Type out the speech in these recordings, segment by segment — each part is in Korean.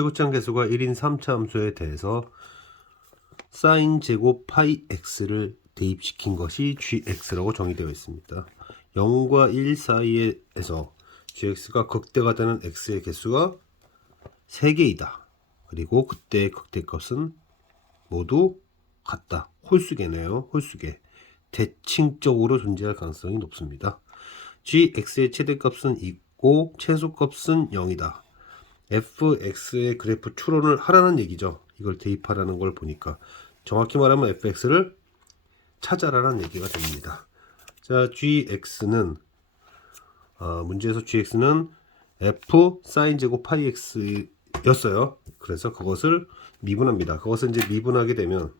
최고치항 계수가 1인 3차 함수에 대해서 sin 제곱 파이 x를 대입시킨 것이 gx라고 정의되어 있습니다. 0과 1 사이에서 gx가 극대가 되는 x의 개수가 3개이다. 그리고 그때의 극대값은 모두 같다. 홀수계네요. 홀수계. 대칭적으로 존재할 가능성이 높습니다. gx의 최대값은 2고 최소값은 0이다. fx의 그래프 추론을 하라는 얘기죠. 이걸 대입하라는 걸 보니까 정확히 말하면 fx를 찾아라는 얘기가 됩니다. 자, gx는 문제에서 gx는 f sin 제곱 파이 x 였어요. 그래서 그것을 미분합니다. 그것을 이제 미분하게 되면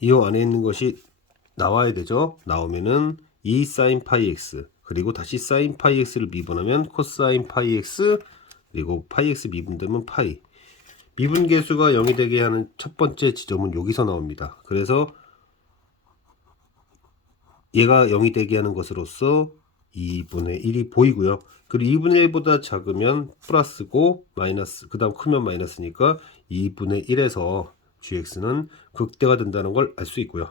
이 안에 있는 것이 나와야 되죠. 나오면은 2 sin 파이 x 그리고 다시 sin 파이 x를 미분하면 코사인 파이 x 그리고 파이 x 미분되면 파이. 미분 계수가 0이 되게 하는 첫 번째 지점은 여기서 나옵니다. 그래서 얘가 0이 되게 하는 것으로서 2분의 1이 보이고요. 그리고 2분의 1보다 작으면 플러스고 마이너스, 그 다음 크면 마이너스니까 2분의 1에서 gx는 극대가 된다는 걸 알 수 있고요.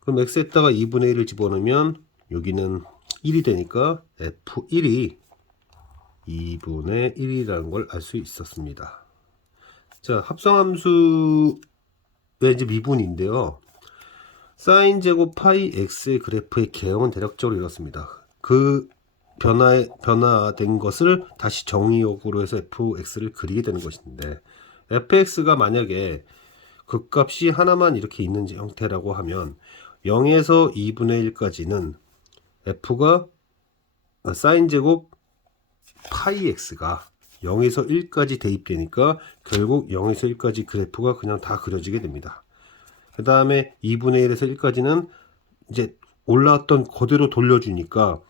그럼 x에다가 2분의 1을 집어넣으면 여기는 1이 되니까 f1이 2분의 1이라는 걸 알 수 있었습니다. 자, 합성함수의 이제 미분인데요. 사인 제곱 파이 x의 그래프의 개형은 대략적으로 이렇습니다. 그 변화된 것을 다시 정의역으로 해서 fx를 그리게 되는 것인데, fx가 만약에 극값이 하나만 이렇게 있는 형태라고 하면 0에서 2분의 1까지는 f가 사인 제곱 파이 x가 0에서 1까지 대입되니까 결국 0에서 1까지 그래프가 그냥 다 그려지게 됩니다. 그 다음에 2분의 1에서 1까지는 이제 올라왔던 그대로 돌려주니까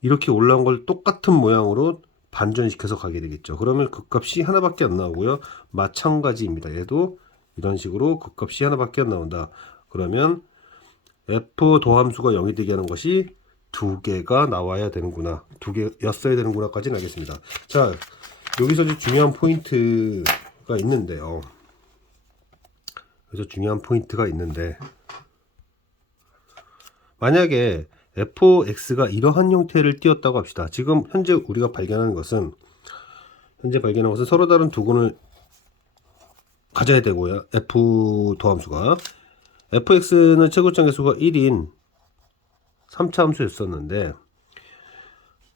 이렇게 올라온 걸 똑같은 모양으로 반전시켜서 가게 되겠죠. 그러면 극값이 하나밖에 안 나오고요. 마찬가지입니다. 얘도 이런 식으로 극값이 하나밖에 안 나온다. 그러면 f 도함수가 0이 되게 하는 것이 2개가 나와야 되는구나. 2개였어야 되는구나까지는 알겠습니다. 자, 여기서 이제 중요한 포인트가 있는데요. 만약에 fx가 이러한 형태를 띄었다고 합시다. 지금 현재 우리가 발견한 것은 서로 다른 두근을 가져야 되고요. f 도함수가 fx는 최고점 계수가 1인 3차 함수였었는데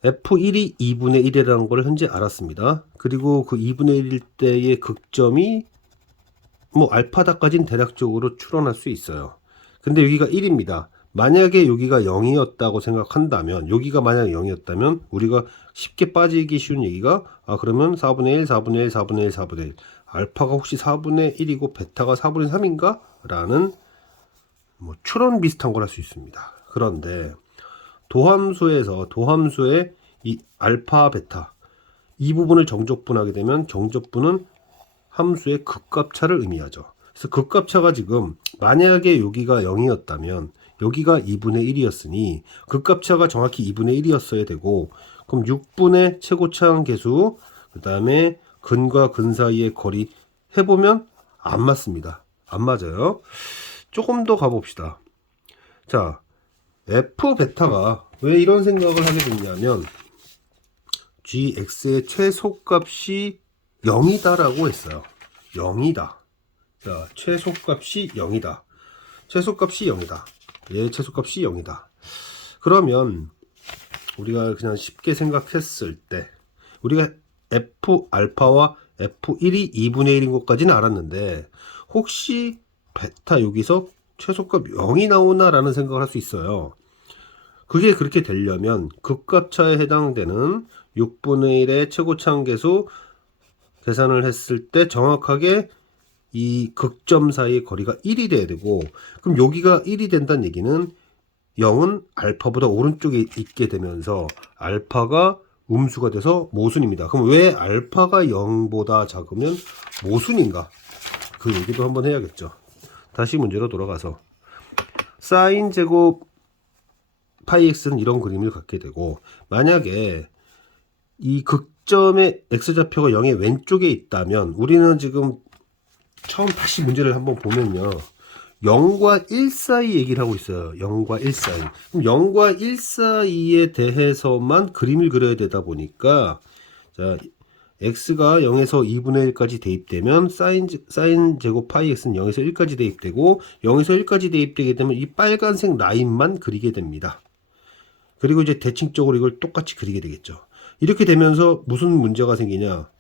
f1이 2분의 1이라는 걸 현재 알았습니다. 그리고 그 2분의 1일 때의 극점이 뭐 알파다까지는 대략적으로 추론할 수 있어요. 근데 여기가 1입니다. 만약에 여기가 0이었다고 생각한다면, 여기가 만약에 0이었다면 우리가 쉽게 빠지기 쉬운 얘기가 그러면 4분의 1, 4분의 1, 4분의 1, 4분의 1 알파가 혹시 4분의 1이고 베타가 4분의 3인가? 라는 뭐 추론 비슷한 걸 할 수 있습니다. 그런데 도함수의 이 알파, 베타 이 부분을 정적분하게 되면 정적분은 함수의 극값차를 의미하죠. 그래서 극값차가 지금 만약에 여기가 0이었다면 여기가 2분의 1이었으니 극값차가 정확히 2분의 1이었어야 되고, 그럼 6분의 최고차항 계수 그 다음에 근과 근 사이의 거리 해보면 안 맞습니다. 안 맞아요. 조금 더 가봅시다. 자, f 베타가 왜 이런 생각을 하게 됐냐면 gx의 최소값이 0이다라고 했어요. 0이다. 자, 최소값이 0이다. 최소값이 0이다. 얘 최소값이 0이다. 그러면 우리가 그냥 쉽게 생각했을 때 우리가 f 알파와 f1이 2분의 1인 것까지는 알았는데 혹시 베타 여기서 최소값 0이 나오나 라는 생각을 할 수 있어요. 그게 그렇게 되려면 극값차에 해당되는 6분의 1의 최고차항 계수 계산을 했을 때 정확하게 이 극점 사이의 거리가 1이 돼야 되고, 그럼 여기가 1이 된다는 얘기는 0은 알파보다 오른쪽에 있게 되면서 알파가 음수가 돼서 모순입니다. 그럼 왜 알파가 0보다 작으면 모순인가? 그 얘기도 한번 해야겠죠. 다시 문제로 돌아가서 사인 제곱 파이 x는 이런 그림을 갖게 되고, 만약에 이 시점에 x좌표가 0의 왼쪽에 있다면 우리는 지금 처음 다시 문제를 한번 보면요. 0과 1 사이 얘기를 하고 있어요. 0과 1 사이. 그럼 0과 1 사이에 대해서만 그림을 그려야 되다 보니까 자, x가 0에서 2분의 1까지 대입되면 사인 제곱 파이 x는 0에서 1까지 대입되고 0에서 1까지 대입되게 되면 이 빨간색 라인만 그리게 됩니다. 그리고 이제 대칭적으로 이걸 똑같이 그리게 되겠죠. 이렇게 되면서 무슨 문제가 생기냐?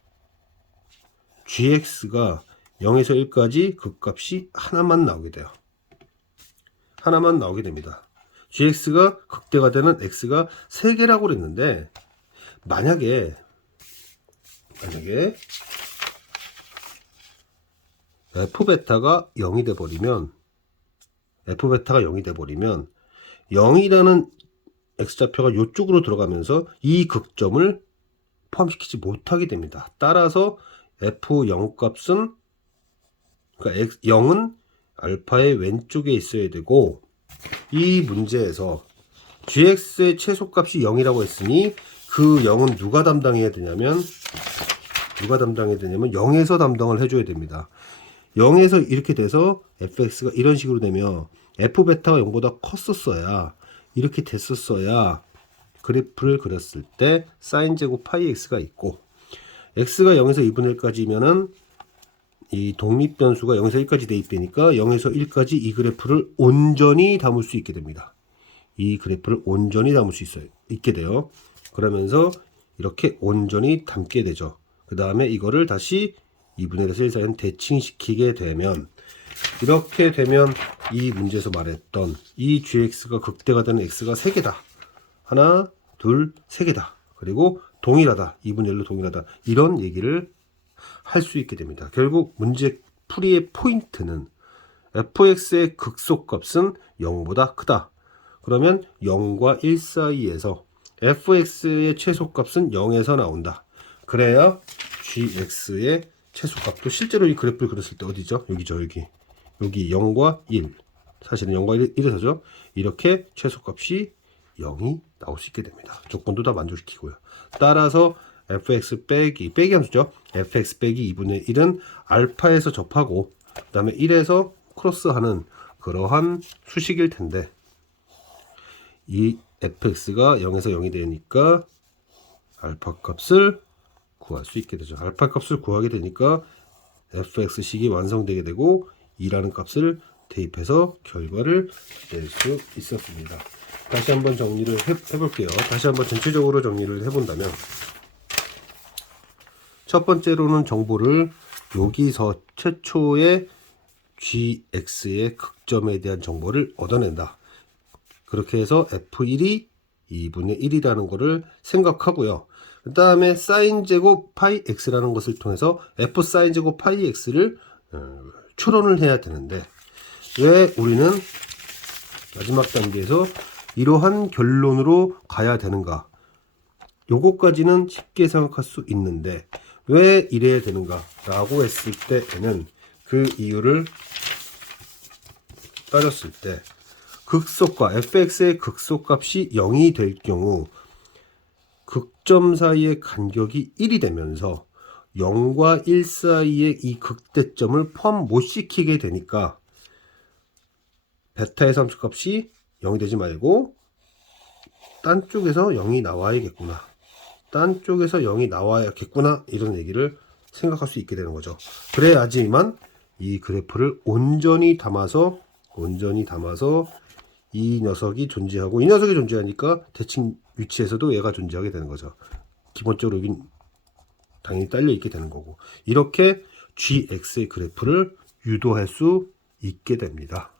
gx가 0에서 1까지 극값이 하나만 나오게 돼요. 하나만 나오게 됩니다. gx가 극대가 되는 x가 3개라고 그랬는데 만약에 f베타가 0이 돼버리면 f베타가 0이 돼버리면 0이라는 x좌표가 이쪽으로 들어가면서 이 극점을 포함시키지 못하게 됩니다. 따라서 f0 값은 그러니까 0은 알파의 왼쪽에 있어야 되고 이 문제에서 gx의 최소값이 0이라고 했으니 그 0은 누가 담당해야 되냐면 0에서 담당을 해줘야 됩니다. 0에서 이렇게 돼서 fx가 이런 식으로 되면 f베타가 0보다 컸었어야 이렇게 됐었어야 그래프를 그렸을 때 사인 제곱 파이 x가 있고 x가 0에서 2분의 1까지면은 이 독립변수가 0에서 1까지 대입되니까 0에서 1까지 이 그래프를 온전히 담을 수 있게 됩니다. 이 그래프를 온전히 담을 수 있게 돼요. 그러면서 이렇게 온전히 담게 되죠. 그 다음에 이거를 다시 2분의 1에서 1 사이는 대칭시키게 되면 이렇게 되면 이 문제에서 말했던 이 gx가 극대가 되는 x가 3개다. 하나, 둘, 3개다. 그리고 동일하다. 2분의 1로 동일하다. 이런 얘기를 할 수 있게 됩니다. 결국 문제 풀이의 포인트는 fx의 극소값은 0보다 크다. 그러면 0과 1 사이에서 fx의 최소값은 0에서 나온다. 그래야 gx의 최소값도 실제로 이 그래프를 그렸을 때 어디죠? 여기죠. 여기 0과 1. 사실은 0과 1에서죠. 이렇게 최소값이 0이 나올 수 있게 됩니다. 조건도 다 만족시키고요. 따라서 fx 빼기 함수죠. fx 빼기 2분의 1은 알파에서 접하고 그 다음에 1에서 크로스하는 그러한 수식일 텐데 이 fx가 0에서 0이 되니까 알파 값을 구할 수 있게 되죠. 알파 값을 구하게 되니까 fx식이 완성되게 되고 2라는 값을 대입해서 결과를 낼 수 있었습니다. 다시 한번 정리를 해볼게요. 다시 한번 전체적으로 정리를 해본다면 첫 번째로는 정보를 여기서 최초의 gx의 극점에 대한 정보를 얻어낸다. 그렇게 해서 f1이 2분의 1이라는 것을 생각하고요. 그 다음에 사인 제곱 파이 x라는 것을 통해서 f 사인 제곱 파이 x를 추론을 해야 되는데 왜 우리는 마지막 단계에서 이러한 결론으로 가야 되는가? 요거까지는 쉽게 생각할 수 있는데 왜 이래야 되는가? 라고 했을 때에는 그 이유를 따졌을 때 극소값 fx의 극소값이 0이 될 경우 극점 사이의 간격이 1이 되면서 0과 1 사이의 이 극대점을 포함 못 시키게 되니까 베타의 함수값이 0이 되지 말고 딴 쪽에서 0이 나와야겠구나. 딴 쪽에서 0이 나와야겠구나. 이런 얘기를 생각할 수 있게 되는 거죠. 그래야지만 이 그래프를 온전히 담아서 이 녀석이 존재하고 이 녀석이 존재하니까 대칭 위치에서도 얘가 존재하게 되는 거죠. 기본적으로 여긴 당연히 딸려 있게 되는 거고 이렇게 gx의 그래프를 유도할 수 있게 됩니다.